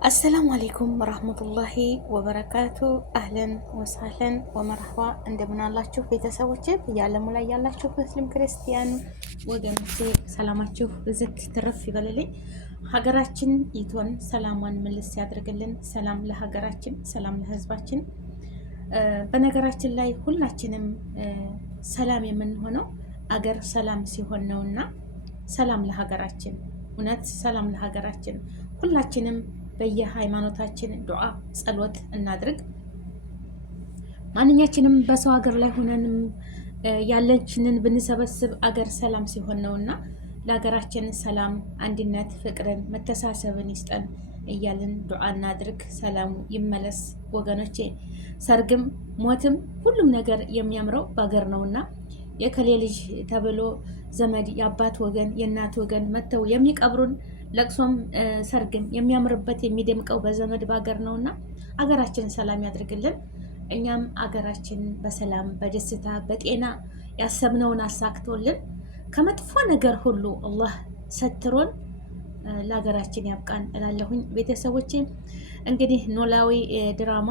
አሰላሙ አሌይኩም ወራህመቱላሂ ወበረካቱ። አህለን ወሳህለን ወመርሐባ እንደምን አላችሁ ቤተሰቦቼ? በየዓለሙ ላይ ያላችሁ ሙስሊም ክርስቲያን ወገኖቼ ሰላማችሁ ብዝት ትርፍ ይበልልኝ። ሀገራችን ይቶን ሰላሟን መልስ ያድርግልን። ሰላም ለሀገራችን፣ ሰላም ለህዝባችን። በነገራችን ላይ ሁላችንም ሰላም የምንሆነው አገር ሰላም ሲሆን ነውና ሰላም ለሀገራችን፣ እውነት ሰላም ለሀገራችን። ሁላችንም በየሃይማኖታችን ዱዓ ጸሎት እናድርግ። ማንኛችንም በሰው ሀገር ላይ ሆነንም ያለችንን ብንሰበስብ አገር ሰላም ሲሆን ነውና ለሀገራችን ሰላም፣ አንድነት፣ ፍቅርን፣ መተሳሰብን ይስጠን እያልን ዱዓ እናድርግ። ሰላሙ ይመለስ ወገኖቼ። ሰርግም ሞትም ሁሉም ነገር የሚያምረው በሀገር ነውና የከሌ ልጅ ተብሎ ዘመድ የአባት ወገን የእናት ወገን መተው የሚቀብሩን ለቅሶም ሰርግም የሚያምርበት የሚደምቀው በዘመድ በሀገር ነውና አገራችን ሰላም ያድርግልን። እኛም አገራችን በሰላም በደስታ በጤና ያሰብነውን አሳክቶልን ከመጥፎ ነገር ሁሉ አላህ ሰትሮን ለሀገራችን ያብቃን እላለሁኝ። ቤተሰቦቼ እንግዲህ ኖላዊ ድራማ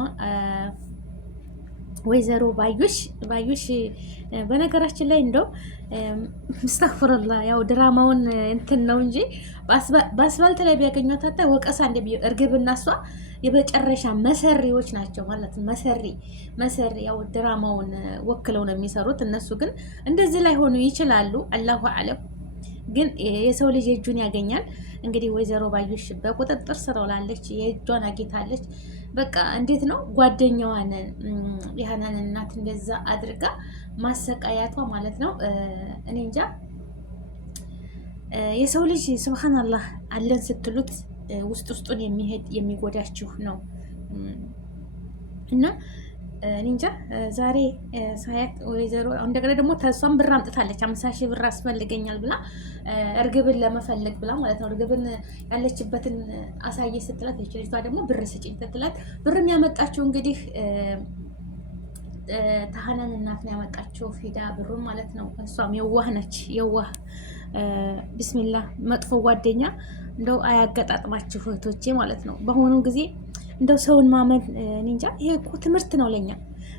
ወይዘሮ ባዩሽ በነገራችን ላይ እንደው ምስተግፍሩላ ያው ድራማውን እንትን ነው እንጂ በአስፋልት ላይ ቢያገኟት አታ ወቀሳ እርግብና እሷ የመጨረሻ መሰሪዎች ናቸው ማለት ነው። መሰሪ ያው ድራማውን ወክለው ነው የሚሰሩት። እነሱ ግን እንደዚህ ላይ ሆኑ ይችላሉ። አላሁ አለም። ግን የሰው ልጅ የእጁን ያገኛል። እንግዲህ ወይዘሮ ባዩሽ በቁጥጥር ስር ውላለች። የእጇን አግኝታለች። በቃ እንዴት ነው ጓደኛዋን የሀናን እናት እንደዛ አድርጋ ማሰቃያቷ ማለት ነው። እኔ እንጃ የሰው ልጅ ሱብሃንአላህ አለን ስትሉት ውስጥ ውስጡን የሚሄድ የሚጎዳችሁ ነው እና እኔ እንጃ ዛሬ ሳያት ወይዘሮ እንደገና ደግሞ ተሷም ብር አምጥታለች። 50,000 ብር አስፈልገኛል ብላ እርግብን ለመፈለግ ብላ ማለት ነው። እርግብን ያለችበትን አሳየ ስትላት ልጅቷ ደግሞ ብር ስጭኝ ስትላት ብርም ያመጣችው እንግዲህ ተሀናን እናት ነው ያመጣችው ፊዳ ብሩን ማለት ነው። እሷም የዋህ ነች። የዋህ ቢስሚላህ መጥፎ ጓደኛ እንደው አያገጣጥማችሁ እህቶቼ ማለት ነው። በሆኑ ጊዜ እንደው ሰውን ማመን እንጃ። ይሄ እኮ ትምህርት ነው፣ ለኛ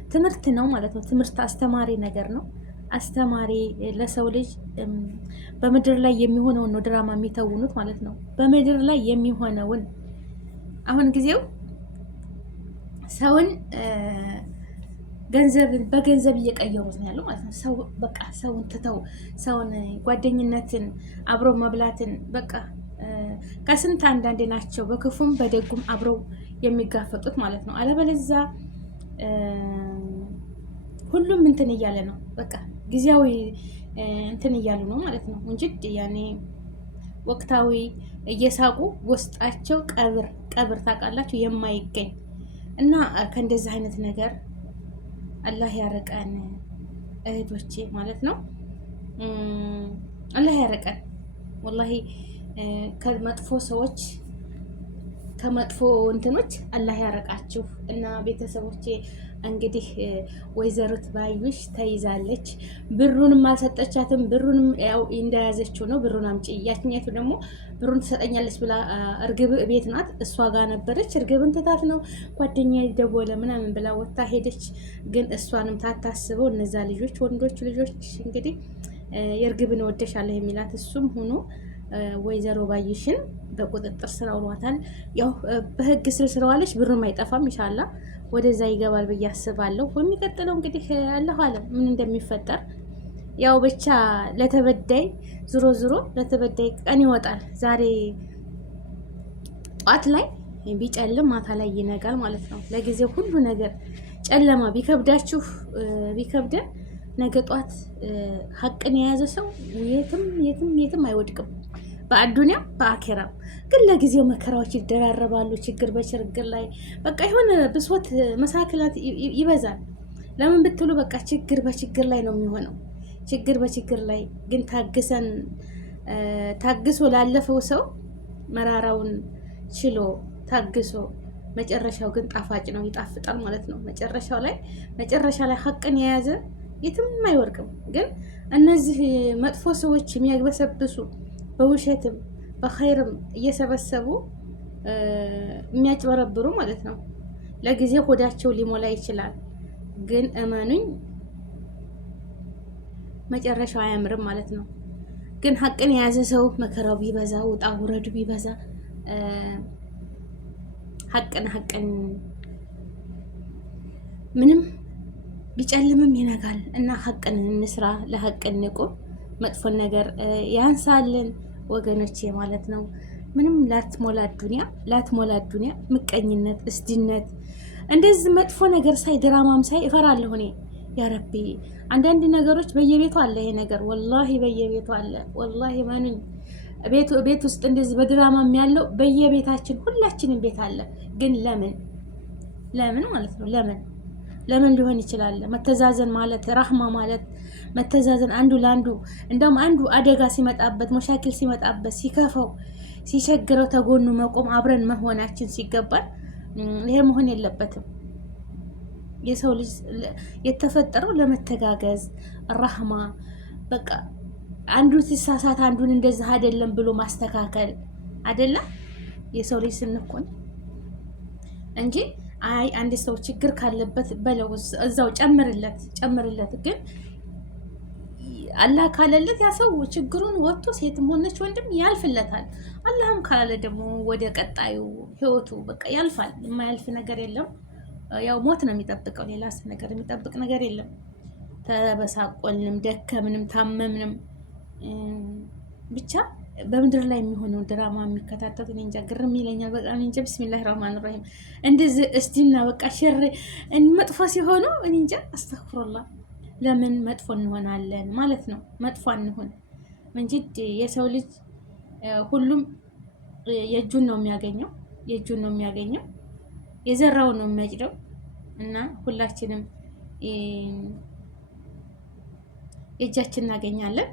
ትምህርት ነው ማለት ነው። ትምህርት አስተማሪ ነገር ነው። አስተማሪ ለሰው ልጅ በምድር ላይ የሚሆነውን ነው ድራማ የሚተውኑት ማለት ነው። በምድር ላይ የሚሆነውን አሁን ጊዜው ሰውን በገንዘብ እየቀየሩት ነው ያለው ማለት ነው። ሰው በቃ ሰውን ትተው ሰውን ጓደኝነትን አብሮ መብላትን በቃ ከስንት አንዳንዴ ናቸው በክፉም በደጉም አብረው የሚጋፈጡት ማለት ነው። አለበለዚያ ሁሉም እንትን እያለ ነው በቃ ጊዜያዊ እንትን እያሉ ነው ማለት ነው እንጂ ያኔ ወቅታዊ እየሳቁ ውስጣቸው ቀብር ታውቃላችሁ የማይገኝ እና ከእንደዚህ አይነት ነገር አላህ ያረቀን እህቶቼ ማለት ነው። አላህ ያረቀን ወላሂ ከመጥፎ ሰዎች ከመጥፎ እንትኖች አላህ ያረቃችሁ። እና ቤተሰቦቼ እንግዲህ ወይዘሮት ባዩሽ ተይዛለች። ብሩንም አልሰጠቻትም። ብሩንም ያው እንደያዘችው ነው። ብሩን አምጪ፣ ያችኛቱ ደግሞ ብሩን ትሰጠኛለች ብላ እርግብ ቤት ናት፣ እሷ ጋር ነበረች። እርግብን ትታት ነው ጓደኛ ደወለ ምናምን ብላ ወጣ ሄደች። ግን እሷንም ታታስበው እነዛ ልጆች ወንዶች ልጆች እንግዲህ የእርግብን ወደሻለሁ የሚላት እሱም ሆኖ ወይዘሮ ባዩሽን በቁጥጥር ስር አውሏታል። ያው በህግ ስር ስለዋለች ብሩም አይጠፋም። ኢንሻአላህ ወደዛ ይገባል ብዬ አስባለሁ። የሚቀጥለው እንግዲህ አላህ አለም ምን እንደሚፈጠር። ያው ብቻ ለተበዳይ ዙሮ ለተበዳይ ቀን ይወጣል። ዛሬ ጧት ላይ ቢጨልም ማታ ላይ ይነጋል ማለት ነው። ለጊዜው ሁሉ ነገር ጨለማ ቢከብዳችሁ ቢከብደን ነገ ጧት ሀቅን የያዘ ሰው የትም አይወድቅም፣ በአዱንያ በአኬራም። ግን ለጊዜው መከራዎች ይደራረባሉ። ችግር በችግር ላይ በቃ የሆነ ብሶት መሳክላት ይበዛል። ለምን ብትሉ በቃ ችግር በችግር ላይ ነው የሚሆነው። ችግር በችግር ላይ ግን ታግሶ ላለፈው ሰው መራራውን ችሎ ታግሶ መጨረሻው ግን ጣፋጭ ነው፣ ይጣፍጣል ማለት ነው። መጨረሻ ላይ ሀቅን የያዘ የትም አይወርቅም። ግን እነዚህ መጥፎ ሰዎች የሚያግበሰብሱ በውሸትም በኸይርም እየሰበሰቡ የሚያጭበረብሩ ማለት ነው። ለጊዜ ሆዳቸው ሊሞላ ይችላል፣ ግን እመኑኝ መጨረሻው አያምርም ማለት ነው። ግን ሀቅን የያዘ ሰው መከራው ቢበዛ ውጣ ውረዱ ቢበዛ ሀቅን ምንም ቢጨልምም ይነጋል እና ሀቅን እንስራ፣ ለሀቅ እንቁም። መጥፎን ነገር ያንሳልን ወገኖቼ ማለት ነው። ምንም ላትሞላ ዱንያ ምቀኝነት፣ እስድነት እንደዚህ መጥፎ ነገር ሳይ ድራማም ሳይ እፈራለሁ እኔ። ያ ረቢ አንዳንድ ነገሮች በየቤቱ አለ ይሄ ነገር ወላሂ በየቤቱ አለ ወላሂ ማንኝ ቤት ውስጥ እንደዚህ በድራማም ያለው በየቤታችን ሁላችንም ቤት አለ። ግን ለምን ማለት ነው ለምን ሊሆን ይችላል? መተዛዘን ማለት ራህማ ማለት መተዛዘን፣ አንዱ ለአንዱ እንደውም አንዱ አደጋ ሲመጣበት መሻኪል ሲመጣበት ሲከፋው ሲቸግረው ተጎኑ መቆም አብረን መሆናችን ሲገባል ይሄ መሆን የለበትም። የሰው ልጅ የተፈጠረው ለመተጋገዝ ራህማ፣ በቃ አንዱ ሲሳሳት አንዱን እንደዚህ አይደለም ብሎ ማስተካከል አይደለም የሰው ልጅ ስንኮን እንጂ አይ አንድ ሰው ችግር ካለበት በለው እዛው ጨምርለት። ግን አላህ ካለለት ያ ሰው ችግሩን ወጥቶ ሴትም ሆነች ወንድም ያልፍለታል። አላህም ካላለ ደግሞ ወደ ቀጣዩ ህይወቱ በቃ ያልፋል። የማያልፍ ነገር የለም። ያው ሞት ነው የሚጠብቀው፣ ሌላ ነገር የሚጠብቅ ነገር የለም። ተበሳቆልንም፣ ደከምንም፣ ታመምንም ብቻ በምድር ላይ የሚሆነው ድራማ የሚከታተሉ እኔ እንጃ ግርም ይለኛል በጣም እንጃ። ቢስሚላህ ራህማን ራሂም እንደዚህ እስቲና በቃ ሸር መጥፎ ሲሆኑ እኔ እንጃ አስተግፍሩላህ። ለምን መጥፎ እንሆናለን ማለት ነው? መጥፎ እንሆን እንጂ የሰው ልጅ ሁሉም የእጁን ነው የሚያገኘው የዘራውን ነው የሚያጭደው። እና ሁላችንም የእጃችን እናገኛለን።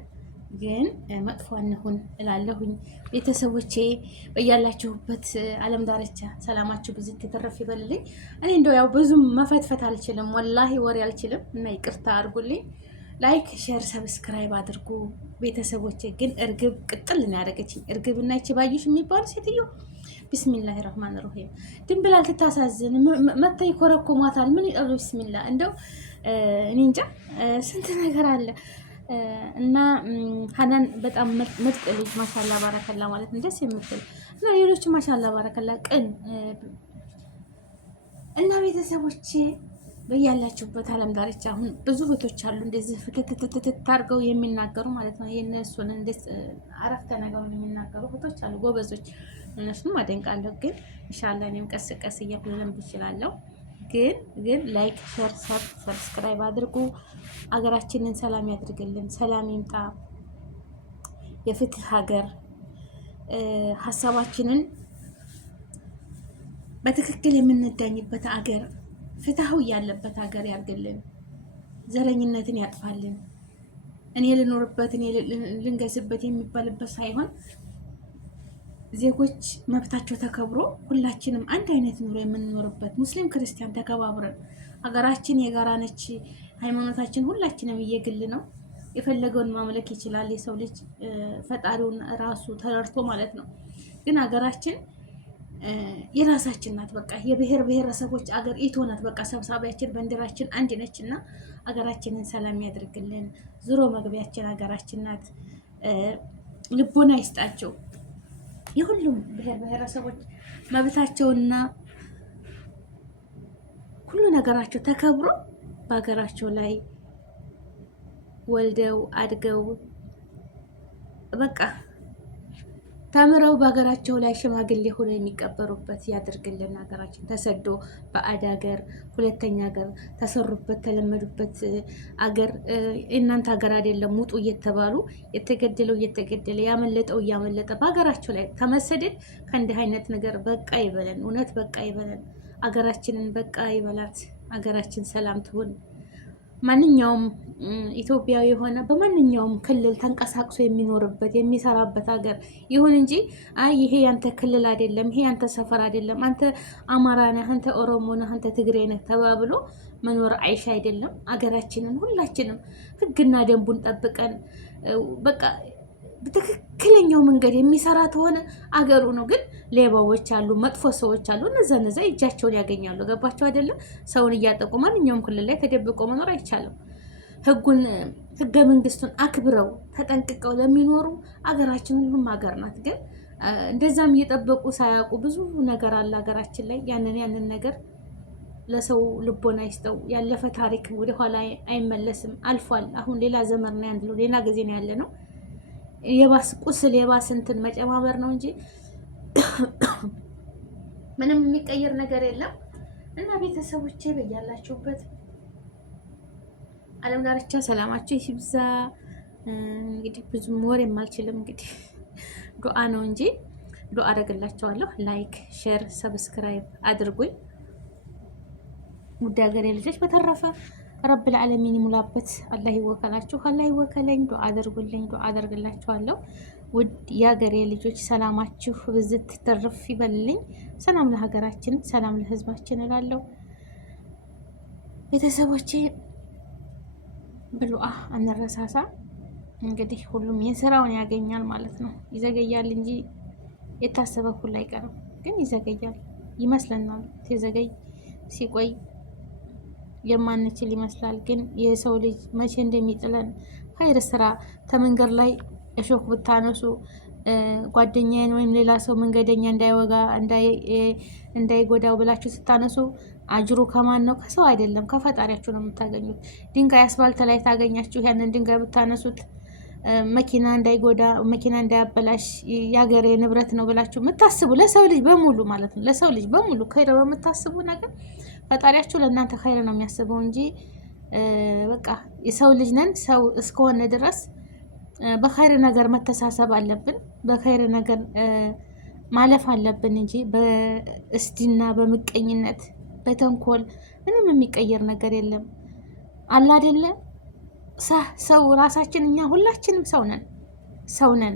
ግን መጥፎ እንሁን እላለሁኝ። ቤተሰቦቼ በያላችሁበት ዓለም ዳርቻ ሰላማችሁ ብዙ ተተረፍ ይበልልኝ። እኔ እንደው ያው ብዙም መፈትፈት አልችልም፣ ወላሂ ወሬ አልችልም እና ይቅርታ አድርጉልኝ። ላይክ፣ ሼር፣ ሰብስክራይብ አድርጉ ቤተሰቦቼ። ግን እርግብ ቅጥል ነው ያደረገችኝ። እርግብ እና ይቺ ባዩሽ የሚባሉ ሴትዮ ቢስሚላህ ራህማን ራሂም ድንብላል ትታሳዝን መታ ይኮረኮማታል። ምን ይጠሉ ቢስሚላ እንደው እኔ እንጃ ስንት ነገር አለ። እና ሀናን በጣም ምርጥ ልጅ ማሻላ ባረከላ ማለት ነው፣ ደስ የምትል እና ሌሎች ማሻላ ባረከላ ቅን እና ቤተሰቦቼ በያላችሁበት ዓለም ዳርቻ አሁን ብዙ እህቶች አሉ እንደዚህ ፍትትትት አድርገው የሚናገሩ ማለት ነው። የእነሱን እንዴት አረፍተ ነገሩን የሚናገሩ እህቶች አሉ ጎበዞች፣ እነሱንም አደንቃለሁ። ግን ኢንሻአላህ እኔም ቀስ ቀስ እያልኩ ልምድ እችላለሁ። ግን ላይክ፣ ሼር፣ ሰብስክራይብ አድርጉ። አገራችንን ሰላም ያድርግልን፣ ሰላም ይምጣ፣ የፍትህ ሀገር ሀሳባችንን በትክክል የምንዳኝበት አገር፣ ፍትሃዊ ያለበት ሀገር ያርግልን፣ ዘረኝነትን ያጥፋልን። እኔ ልኖርበት እኔ ልንገስበት የሚባልበት ሳይሆን ዜጎች መብታቸው ተከብሮ ሁላችንም አንድ አይነት ኑሮ የምንኖርበት ሙስሊም ክርስቲያን ተከባብረን፣ ሀገራችን የጋራ ነች። ሃይማኖታችን ሁላችንም እየግል ነው። የፈለገውን ማምለክ ይችላል የሰው ልጅ ፈጣሪውን ራሱ ተረድቶ ማለት ነው። ግን ሀገራችን የራሳችን ናት። በቃ የብሔር ብሔረሰቦች አገር ኢቶ ናት። በቃ ሰብሳቢያችን ባንዲራችን አንድ ነች እና ሀገራችንን ሰላም ያድርግልን። ዙሮ መግቢያችን ሀገራችን ናት። ልቦና ይስጣቸው። የሁሉም ብሔር ብሔረሰቦች መብታቸውና ሁሉ ነገራቸው ተከብሮ በሀገራቸው ላይ ወልደው አድገው በቃ ተምረው በሀገራቸው ላይ ሽማግሌ ሆነው የሚቀበሩበት ያድርግልን። ሀገራችን ተሰዶ በአድ ሀገር ሁለተኛ ሀገር ተሰሩበት ተለመዱበት አገር እናንተ ሀገር አይደለም ውጡ እየተባሉ የተገደለው እየተገደለ ያመለጠው እያመለጠ በሀገራቸው ላይ ተመሰደድ ከእንዲህ አይነት ነገር በቃ ይበለን። እውነት በቃ ይበለን። ሀገራችንን በቃ ይበላት። ሀገራችን ሰላም ትሁን። ማንኛውም ኢትዮጵያዊ የሆነ በማንኛውም ክልል ተንቀሳቅሶ የሚኖርበት የሚሰራበት ሀገር ይሁን እንጂ አይ ይሄ ያንተ ክልል አይደለም፣ ይሄ ያንተ ሰፈር አይደለም፣ አንተ አማራ ነህ፣ አንተ ኦሮሞ ነህ፣ አንተ ትግሬ ነህ ተባብሎ መኖር አይሻ አይደለም። ሀገራችንን ሁላችንም ሕግና ደንቡን ጠብቀን በቃ በትክክለኛው መንገድ የሚሰራ ተሆነ አገሩ ነው። ግን ሌባዎች አሉ፣ መጥፎ ሰዎች አሉ። እነዛ እጃቸውን ያገኛሉ። ገባቸው አይደለም? ሰውን እያጠቁ ማንኛውም ክልል ላይ ተደብቆ መኖር አይቻልም። ህገ መንግስቱን አክብረው ተጠንቅቀው ለሚኖሩ አገራችን ሁሉም ሀገር ናት። ግን እንደዛም እየጠበቁ ሳያውቁ ብዙ ነገር አለ ሀገራችን ላይ። ያንን ነገር ለሰው ልቦና ይስጠው። ያለፈ ታሪክ ወደኋላ አይመለስም፣ አልፏል። አሁን ሌላ ዘመን ነው ያለው፣ ሌላ ጊዜ ነው ያለ ነው። የባስ ቁስል የባስ እንትን መጨማመር ነው እንጂ ምንም የሚቀየር ነገር የለም። እና ቤተሰቦቼ በያላችሁበት ዓለም ዳርቻ ሰላማችሁ ይብዛ። እንግዲህ ብዙም ወሬ የማልችልም እንግዲህ ዱአ ነው እንጂ ዱአ አደርግላችኋለሁ። ላይክ፣ ሼር፣ ሰብስክራይብ አድርጉኝ ውድ ሀገሬ ልጆች። በተረፈ ረብል ዓለሚን ይሙላበት። አላህ ይወከላችሁ፣ አላህ ይወከለኝ። ዱአ አድርጉልኝ፣ ዱአ አደርግላችኋለሁ። ውድ የሀገሬ ልጆች ሰላማችሁ ብዝት ትርፍ ይበልልኝ። ሰላም ለሀገራችን፣ ሰላም ለህዝባችን እላለሁ። ቤተሰቦቼ በዱአ አንረሳሳ። እንግዲህ ሁሉም የስራውን ያገኛል ማለት ነው። ይዘገያል እንጂ የታሰበ ሁሉ አይቀርም። ግን ይዘገያል ይመስለናል። ሲዘገይ ሲቆይ የማንችል ይመስላል። ግን የሰው ልጅ መቼ እንደሚጥለን ኸይር ስራ ተመንገድ ላይ እሾክ ብታነሱ ጓደኛዬን ወይም ሌላ ሰው መንገደኛ እንዳይወጋ እንዳይጎዳው ብላችሁ ስታነሱ አጅሩ ከማን ነው? ከሰው አይደለም፣ ከፈጣሪያችሁ ነው የምታገኙት። ድንጋይ አስፋልት ላይ ታገኛችሁ። ያንን ድንጋይ ብታነሱት መኪና እንዳይጎዳ መኪና እንዳያበላሽ የሀገሬ ንብረት ነው ብላችሁ የምታስቡ ለሰው ልጅ በሙሉ ማለት ነው፣ ለሰው ልጅ በሙሉ ኸይር በምታስቡ ነገር ፈጣሪያችሁ ለእናንተ ኸይር ነው የሚያስበው እንጂ በቃ የሰው ልጅ ነን። ሰው እስከሆነ ድረስ በኸይር ነገር መተሳሰብ አለብን፣ በኸይር ነገር ማለፍ አለብን እንጂ በእስድና በምቀኝነት በተንኮል ምንም የሚቀየር ነገር የለም። አላ አይደለ ሰው ራሳችን እኛ ሁላችንም ሰው ነን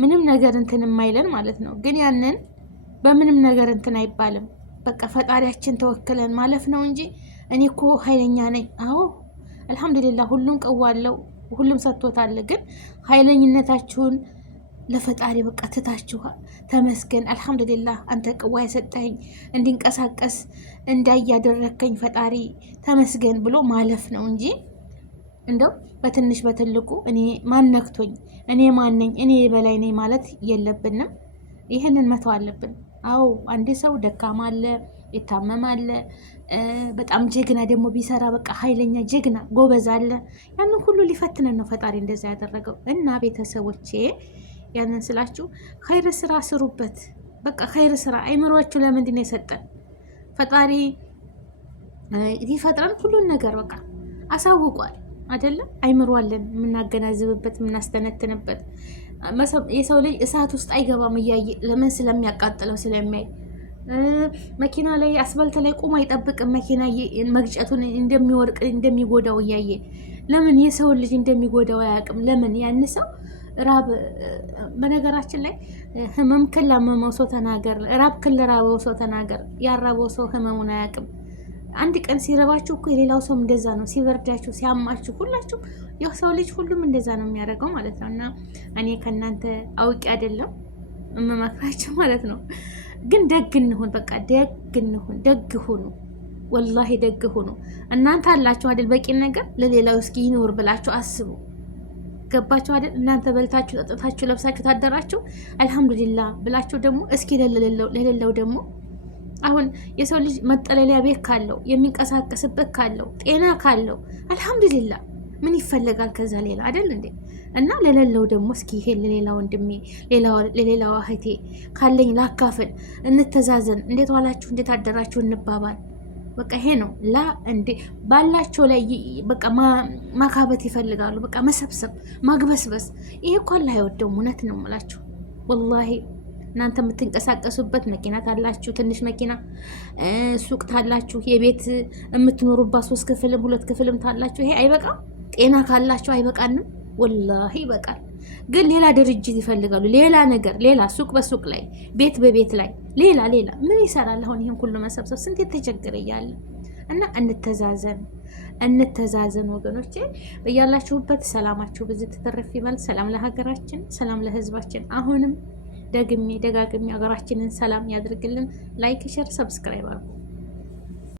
ምንም ነገር እንትን የማይለን ማለት ነው። ግን ያንን በምንም ነገር እንትን አይባልም። በቃ ፈጣሪያችን ተወክለን ማለፍ ነው እንጂ እኔ እኮ ኃይለኛ ነኝ። አዎ አልሐምዱሊላህ ሁሉም ቀዋለው፣ ሁሉም ሰጥቶታል። ግን ኃይለኝነታችሁን ለፈጣሪ በቃ ትታችሁ ተመስገን፣ አልሐምዱሊላህ አንተ ቅዋ የሰጠኝ እንዲንቀሳቀስ እንዳያደረከኝ ፈጣሪ ተመስገን ብሎ ማለፍ ነው እንጂ እንደው በትንሽ በትልቁ እኔ ማን ነክቶኝ እኔ ማነኝ እኔ በላይ ነኝ ማለት የለብንም። ይህንን መተው አለብን። አዎ አንድ ሰው ደካማ አለ፣ የታመመ አለ፣ በጣም ጀግና ደግሞ ቢሰራ በቃ ኃይለኛ ጀግና ጎበዝ አለ። ያንን ሁሉ ሊፈትነን ነው ፈጣሪ እንደዛ ያደረገው። እና ቤተሰቦቼ ያንን ስላችሁ ኸይር ስራ ስሩበት። በቃ ኸይር ስራ አይምሯችሁ ለምንድን ነው የሰጠን ፈጣሪ? ይፈጥረን ሁሉን ነገር በቃ አሳውቋል አይደለም? አይምሯለን የምናገናዝብበት የምናስተነትንበት። የሰው ልጅ እሳት ውስጥ አይገባም እያየ ለምን? ስለሚያቃጥለው ስለሚያይ። መኪና ላይ አስፋልት ላይ ቁሞ አይጠብቅም መኪና መግጨቱን እንደሚወርቅ እንደሚጎዳው እያየ። ለምን? የሰውን ልጅ እንደሚጎዳው አያውቅም። ለምን? ያን ሰው ራብ፣ በነገራችን ላይ ህመም ክላመመው ሰው ተናገር፣ ራብ ክልራበው ሰው ተናገር። ያራበው ሰው ህመሙን አያውቅም። አንድ ቀን ሲረባችሁ እኮ የሌላው ሰው እንደዛ ነው። ሲበርዳችሁ፣ ሲያማችሁ ሁላችሁ የሰው ልጅ ሁሉም እንደዛ ነው የሚያደርገው ማለት ነው። እና እኔ ከእናንተ አውቄ አይደለም እመመክራችሁ ማለት ነው። ግን ደግ እንሁን፣ በቃ ደግ እንሁን፣ ደግ ሁኑ፣ ወላሂ ደግ ሁኑ። እናንተ አላችሁ አይደል በቂ ነገር ለሌላው እስኪ ይኖር ብላችሁ አስቡ። ገባችሁ አይደል? እናንተ በልታችሁ ጠጥታችሁ ለብሳችሁ ታደራችሁ አልሐምዱሊላህ ብላችሁ ደግሞ እስኪ ለሌለው ደግሞ አሁን የሰው ልጅ መጠለያ ቤት ካለው የሚንቀሳቀስበት ካለው ጤና ካለው አልሐምዱሊላህ ምን ይፈለጋል ከዛ ሌላ አይደል እንዴ? እና ለሌለው ደግሞ እስኪ ይሄ ለሌላ ወንድሜ ለሌላው እህቴ ካለኝ ላካፍል፣ እንተዛዘን፣ እንዴት ዋላችሁ እንዴት አደራችሁ እንባባል። በቃ ይሄ ነው ላ እንዴ ባላቸው ላይ በቃ ማካበት ይፈልጋሉ። በቃ መሰብሰብ ማግበስበስ። ይሄ እኮ አላህ አይወደውም። እውነት ነው የምላችሁ ወላሂ። እናንተ የምትንቀሳቀሱበት መኪና ታላችሁ፣ ትንሽ መኪና ሱቅ ታላችሁ፣ የቤት የምትኖሩባት 3 ክፍልም 2 ክፍልም ታላችሁ። ይሄ አይበቃም? ጤና ካላችሁ አይበቃንም? ወላሂ ይበቃል። ግን ሌላ ድርጅት ይፈልጋሉ፣ ሌላ ነገር፣ ሌላ ሱቅ በሱቅ ላይ፣ ቤት በቤት ላይ ሌላ ምን ይሰራል? አሁን ይሄን ሁሉ መሰብሰብ ስንት የተቸገረ እያለ እና እንተዛዘን። እንተዛዘን ወገኖቼ። በያላችሁበት ሰላማችሁ ብዙ ትተረፍ ይበል። ሰላም ለሀገራችን፣ ሰላም ለህዝባችን። አሁንም ደግሜ ደጋግሜ ሀገራችንን ሰላም ያድርግልን። ላይክ፣ ሸር፣ ሰብስክራይብ አድርጉ።